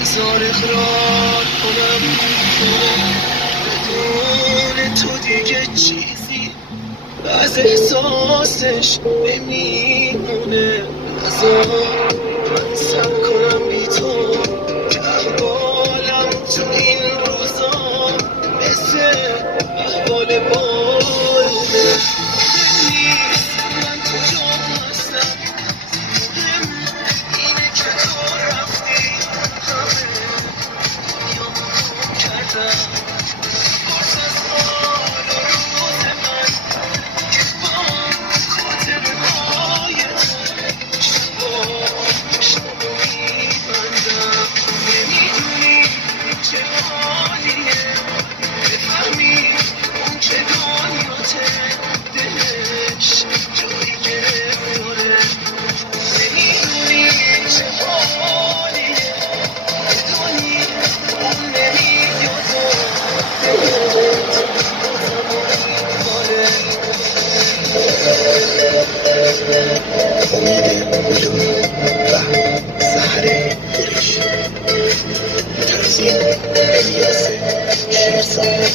بذار اقرار کنم بدون تو دیگه چیزی از احساسش نمیمونه. بذار من سب کنم بی تو احوالم تو این روزا مثل احوال بارونه. نیست من تو جا هستم، مهم اینه که تو رفتی. همه دنیا گم کردم پرس از حال و روز من که با خاطره های تو شبا میبندم. نمیدونی چه حالیه بفهمی اون که دنیاته دلش جایی گرفت داره. نمیدونی چه حالیه بدونی اون نمیاد و دلت باره. امید میلیون و سحر دلش تنظیم الیاس شیرزاد.